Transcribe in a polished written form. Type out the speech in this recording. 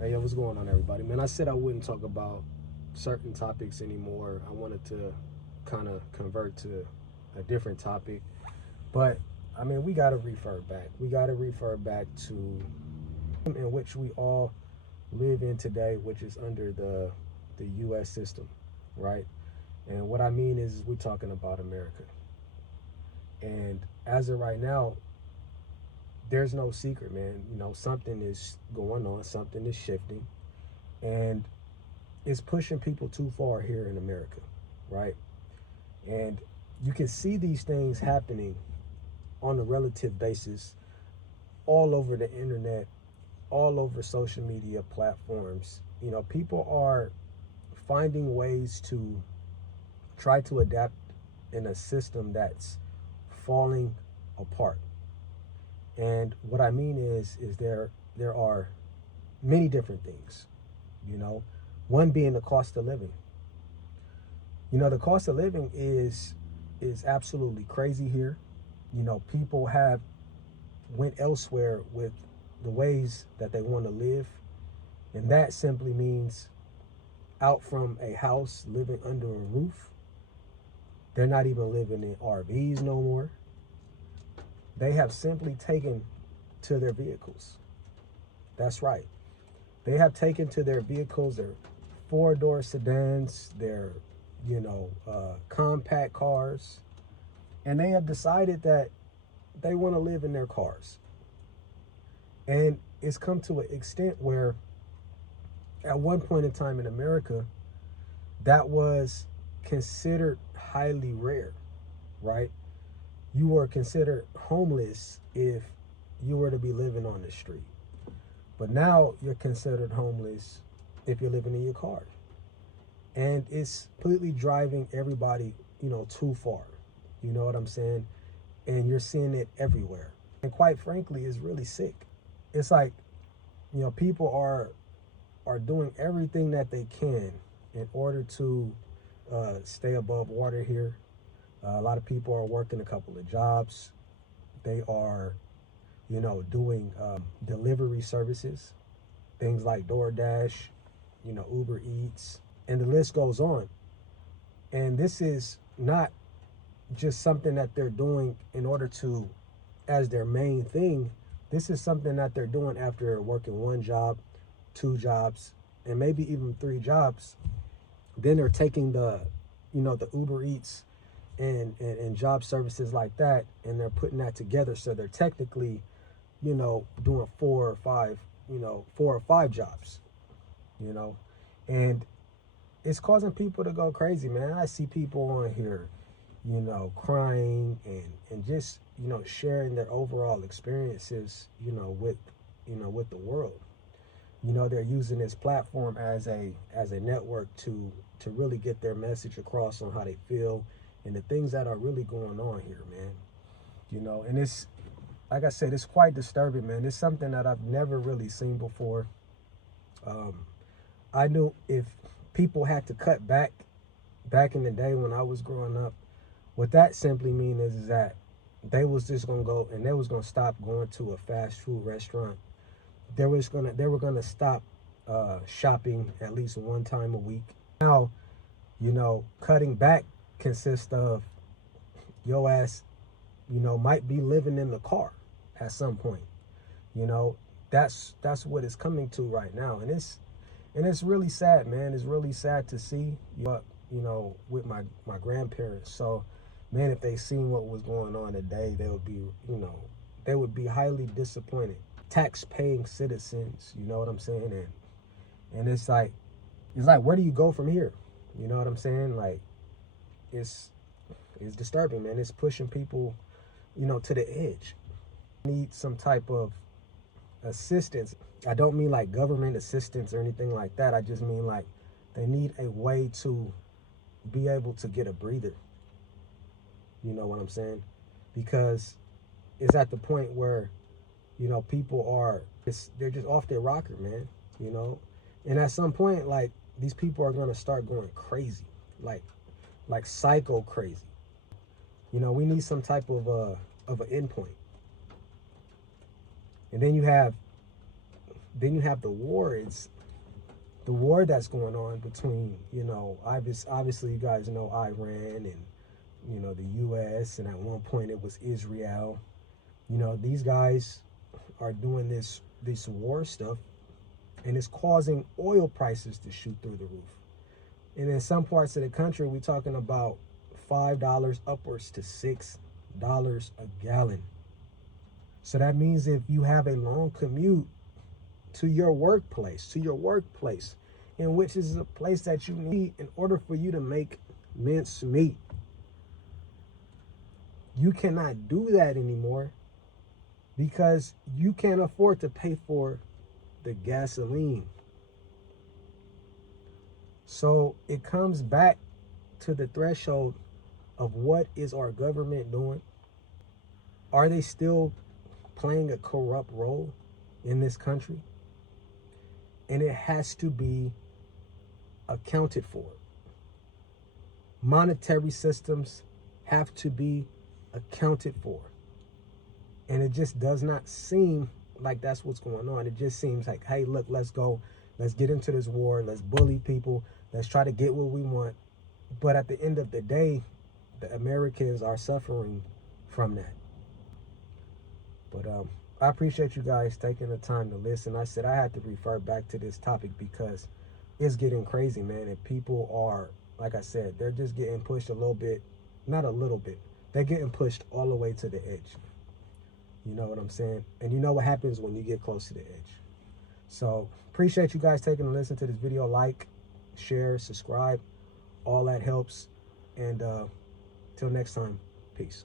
Hey, yo, what's going on, everybody? Man, I said I wouldn't talk about certain topics anymore. I wanted to kind of convert to a different topic. But, I mean, we got to refer back. We got to refer back to in which we all live in today, which is under the U.S. system, right? And what I mean is we're talking about America. And as of right now, there's no secret, man. You know, something is going on, something is shifting. And it's pushing people too far here in America, right? And you can see these things happening on a relative basis all over the internet, all over social media platforms. You know, people are finding ways to try to adapt in a system that's falling apart. And what I mean is there are many different things, you know, one being the cost of living. You know, the cost of living is absolutely crazy here. You know, people have went elsewhere with the ways that they want to live, and that simply means out from a house living under a roof. They're not even living in RVs no more. They have simply taken to their vehicles. That's right. They have taken to their vehicles, their four-door sedans, their, compact cars, and they have decided that they want to live in their cars. And it's come to an extent where at one point in time in America, that was considered highly rare, right? You were considered homeless if you were to be living on the street. But now you're considered homeless if you're living in your car. And it's completely driving everybody, too far. You know what I'm saying? And you're seeing it everywhere. And quite frankly, it's really sick. It's like, people are doing everything that they can in order to stay above water here. A lot of people are working a couple of jobs. They are, doing delivery services, things like DoorDash, Uber Eats, and the list goes on. And this is not just something that they're doing in order to, as their main thing. This is something that they're doing after working one job, two jobs, and maybe even three jobs. Then they're taking the Uber Eats and job services like that, and they're putting that together. So they're technically, doing four or five jobs, and it's causing people to go crazy, man. I see people on here, crying and just, sharing their overall experiences, with the world. They're using this platform as a network to really get their message across on how they feel and the things that are really going on here, man. And it's, like I said, it's quite disturbing, man. It's something that I've never really seen before. I knew if people had to cut back in the day when I was growing up, what that simply means is that they was just gonna go and they was gonna stop going to a fast food restaurant. They were gonna stop shopping at least one time a week. Now, cutting back consists of your ass, might be living in the car at some point. That's what it's coming to right now, and it's really sad, man. It's really sad to see. But with my grandparents, so man, if they seen what was going on today, they would be highly disappointed. Tax-paying citizens, you know what I'm saying, and it's like where do you go from here? You know what I'm saying? Like, it's disturbing, man. It's pushing people, to the edge. Need some type of assistance. I don't mean like government assistance or anything like that. I just mean like they need a way to be able to get a breather. You know what I'm saying? Because it's at the point where, people they're just off their rocker, man. And at some point, like, these people are going to start going crazy, like psycho crazy. We need some type of an endpoint. And then you have then you have the war. It's the war that's going on between, obviously you guys know Iran and, the U.S. and at one point it was Israel. These guys are doing this war stuff, and it's causing oil prices to shoot through the roof. And in some parts of the country, we're talking about $5 upwards to $6 a gallon. So that means if you have a long commute to your workplace, in which is a place that you need in order for you to make mince meat, you cannot do that anymore because you can't afford to pay for the gasoline. So it comes back to the threshold of what is our government doing? Are they still playing a corrupt role in this country? And it has to be accounted for. Monetary systems have to be accounted for. And it just does not seem like that's what's going on. It just seems like, hey, look, let's go. Let's get into this war. Let's bully people. Let's try to get what we want. But at the end of the day, the Americans are suffering from that. But I appreciate you guys taking the time to listen. I said I had to refer back to this topic because it's getting crazy, man. And people are, like I said, they're just getting pushed a little bit. Not a little bit. They're getting pushed all the way to the edge. You know what I'm saying? And you know what happens when you get close to the edge. So appreciate you guys taking a listen to this video. Like, share, subscribe. All that helps. And till next time, peace.